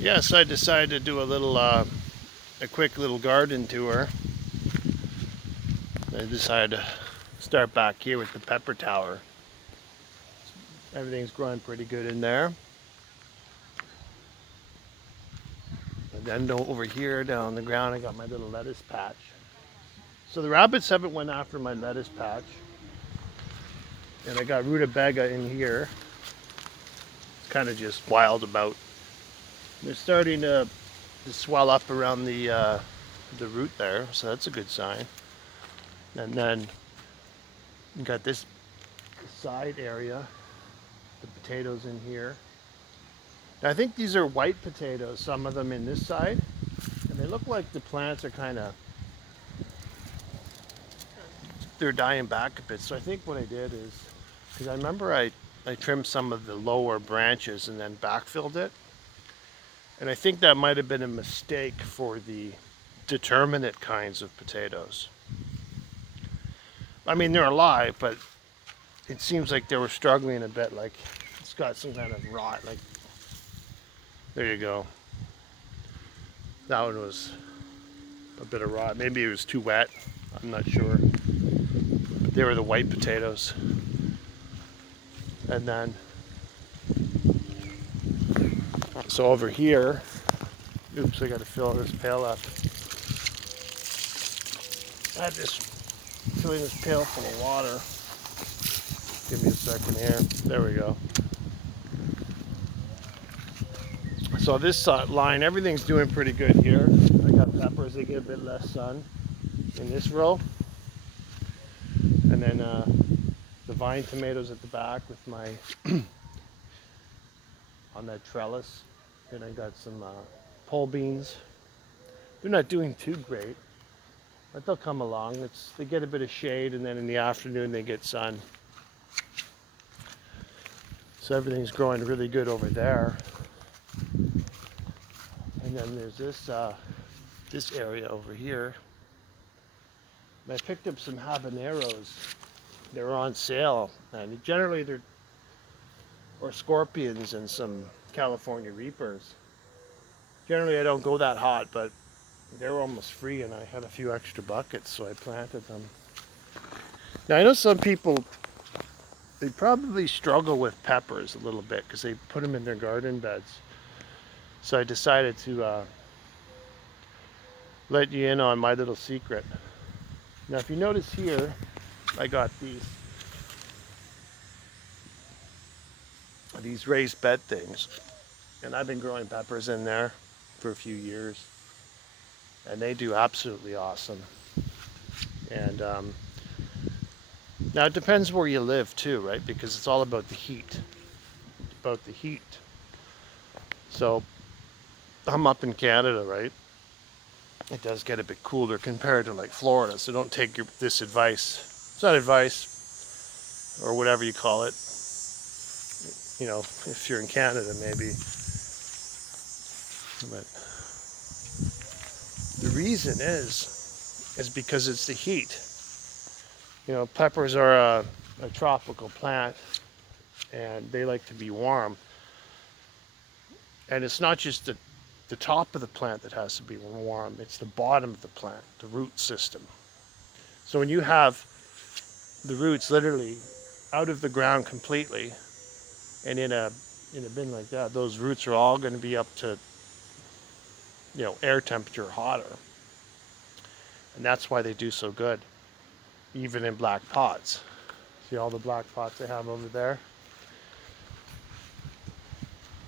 Yeah, so I decided to do a quick little garden tour. I decided to start back here with the pepper tower. Everything's growing pretty good in there. And then over here down on the ground, I got my little lettuce patch. So the rabbits haven't went after my lettuce patch. And I got rutabaga in here. It's kind of just wild about. They're starting to swell up around the root there, so that's a good sign. And then you got this side area, the potatoes in here. Now, I think these are white potatoes, some of them in this side, and they look like the plants are they're dying back a bit. So I think what I did is, because I remember I trimmed some of the lower branches and then backfilled it. And I think that might have been a mistake for the determinate kinds of potatoes. I mean, they're alive, but it seems like they were struggling a bit. Like it's got some kind of rot. Like, there you go. That one was a bit of rot. Maybe it was too wet. I'm not sure. But they were the white potatoes. And then, so over here, oops, I got to fill this pail up. I had this filling this pail full of water. Give me a second here. There we go. So this line, everything's doing pretty good here. I got peppers, they get a bit less sun in this row. And then the vine tomatoes at the back with my, on that trellis. And I got some pole beans. They're not doing too great, but they'll come along. They get a bit of shade, and then in the afternoon they get sun. So everything's growing really good over there. And then there's this area over here. And I picked up some habaneros. They were on sale, and generally or scorpions and some California reapers. Generally I don't go that hot, but they were almost free, and I had a few extra buckets, so I planted them. Now I know some people, they probably struggle with peppers a little bit because they put them in their garden beds. So I decided to let you in on my little secret. Now if you notice here, I got these raised bed things, and I've been growing peppers in there for a few years, and they do absolutely awesome. And now it depends where you live too, right? Because it's all about the heat. It's about the heat. So I'm up in Canada, right? It does get a bit cooler compared to like Florida, so don't take this advice. It's not advice, or whatever you call it. You know, if you're in Canada, maybe. But the reason is because it's the heat. You know, peppers are a tropical plant, and they like to be warm. And it's not just the top of the plant that has to be warm, it's the bottom of the plant, the root system. So when you have the roots literally out of the ground completely, and in a bin like that, those roots are all going to be up to, you know, air temperature hotter. And that's why they do so good, even in black pots. See all the black pots I have over there?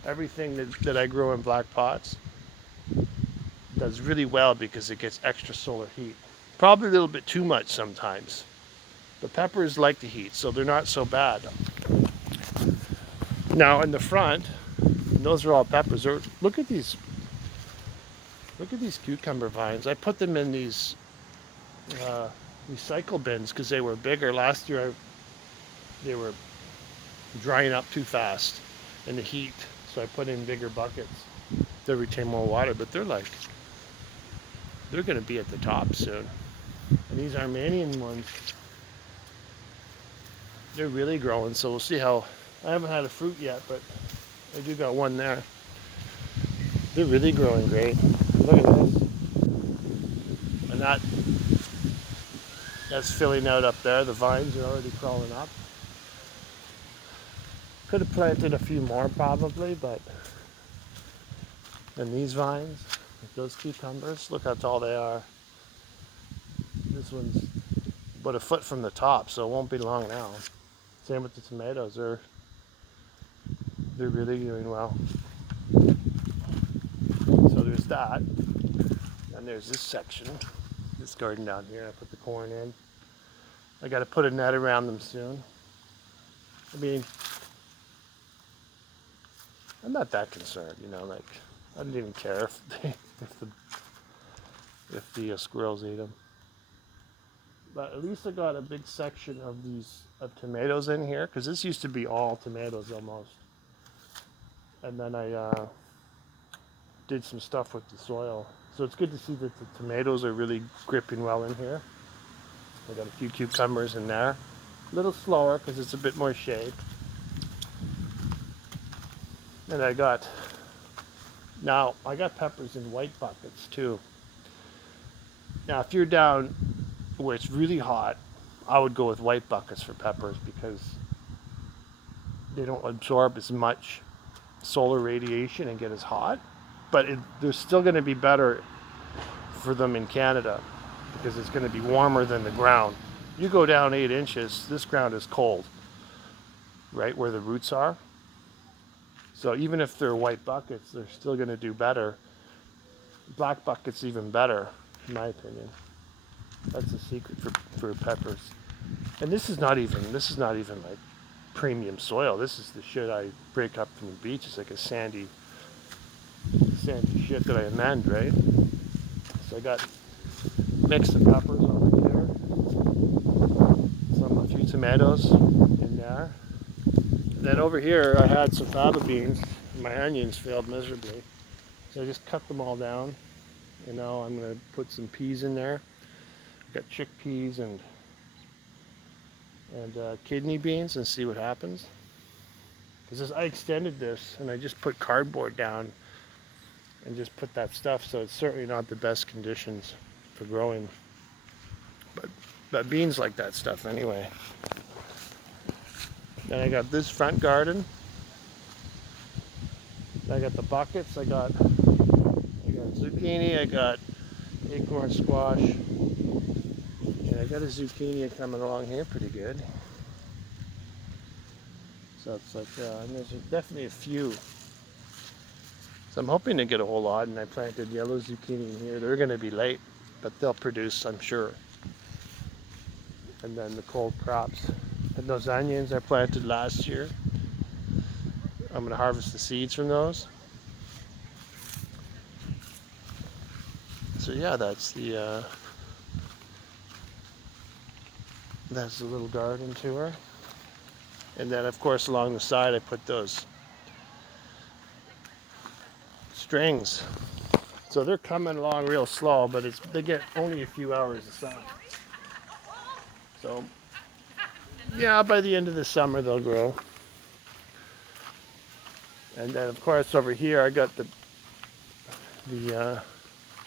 Everything that I grow in black pots does really well because it gets extra solar heat. Probably a little bit too much sometimes. But peppers like the heat, so they're not so bad. Now in the front, those are all peppers. Look at these cucumber vines. I put them in these recycle bins because they were bigger. Last year they were drying up too fast in the heat, so I put in bigger buckets to retain more water. But they're going to be at the top soon. And these Armenian ones, they're really growing. So we'll see how. I haven't had a fruit yet, but I do got one there. They're really growing great. Look at this. And that's filling out up there. The vines are already crawling up. Could have planted a few more probably, but and these vines, like those cucumbers, look how tall they are. This one's about a foot from the top, so it won't be long now. Same with the tomatoes. They're really doing well. So there's that. And there's this section, this garden down here. I put the corn in. I got to put a net around them soon. I mean, I'm not that concerned, you know. Like, I don't even care if the squirrels eat them. But at least I got a big section of tomatoes in here, because this used to be all tomatoes almost. And then I did some stuff with the soil. So it's good to see that the tomatoes are really gripping well in here. I got a few cucumbers in there. A little slower because it's a bit more shade. And I got peppers in white buckets too. Now if you're down where it's really hot, I would go with white buckets for peppers because they don't absorb as much solar radiation and get as hot. But they're still going to be better for them in Canada because it's going to be warmer than the ground. You go down 8 inches, this ground is cold, right where the roots are. So even if they're white buckets, they're still going to do better. Black buckets even better, in my opinion. That's the secret for peppers. And this is not even like premium soil. This is the shit I break up from the beach. It's like a sandy shit that I amend, right? So I got mixed the peppers over here. A few tomatoes in there. And then over here I had some fava beans. My onions failed miserably. So I just cut them all down. And now I'm going to put some peas in there. I've got chickpeas and kidney beans and see what happens. Because I extended this and I just put cardboard down and just put that stuff, so it's certainly not the best conditions for growing. But beans like that stuff anyway. Then I got this front garden. I got the buckets. I got zucchini. I got acorn squash. And I got a zucchini coming along here pretty good. So it's like, and there's definitely a few. So I'm hoping to get a whole lot, and I planted yellow zucchini in here. They're going to be late, but they'll produce, I'm sure. And then the cold crops. And those onions I planted last year, I'm going to harvest the seeds from those. So yeah, that's the little garden tour. And then of course along the side I put those strings. So they're coming along real slow, but they get only a few hours of sun. So yeah, by the end of the summer they'll grow. And then of course over here I got the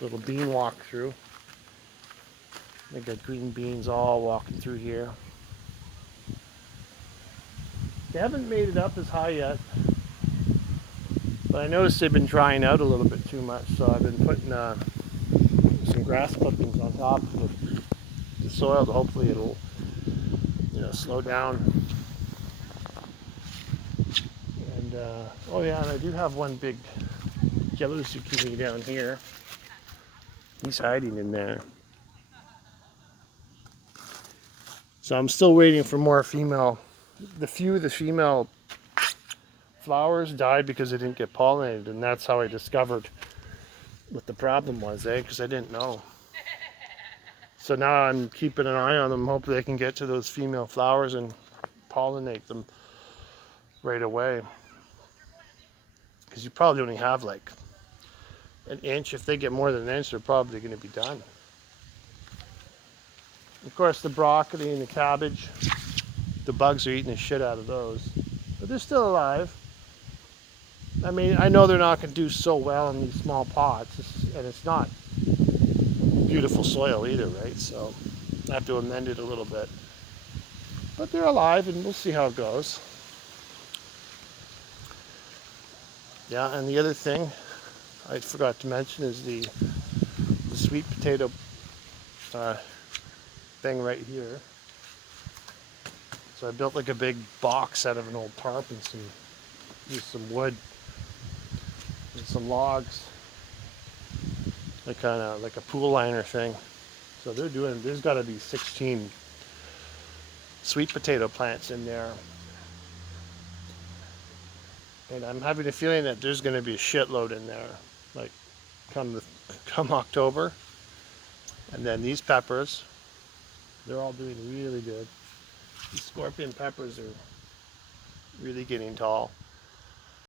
little bean walkthrough. I got green beans all walking through here. They haven't made it up as high yet, but I noticed they've been drying out a little bit too much, so I've been putting some grass clippings on top of the soil to hopefully it'll slow down. And oh yeah, and I do have one big yellow zucchini down here. He's hiding in there. So I'm still waiting for more female. The female flowers died because they didn't get pollinated, and that's how I discovered what the problem was, because I didn't know. So now I'm keeping an eye on them, hoping they can get to those female flowers and pollinate them right away. Because you probably only have like an inch. If they get more than an inch, they're probably going to be done. Of course, the broccoli and the cabbage, the bugs are eating the shit out of those. But they're still alive. I mean, I know they're not going to do so well in these small pots, and it's not beautiful soil either, right? So I have to amend it a little bit. But they're alive, and we'll see how it goes. Yeah, and the other thing I forgot to mention is the sweet potato uh, thing right here. So I built like a big box out of an old tarp and used some wood and some logs, like kind of like a pool liner thing. So there's got to be 16 sweet potato plants in there. And I'm having a feeling that there's going to be a shitload in there, like come October. And then these peppers, they're all doing really good. These scorpion peppers are really getting tall.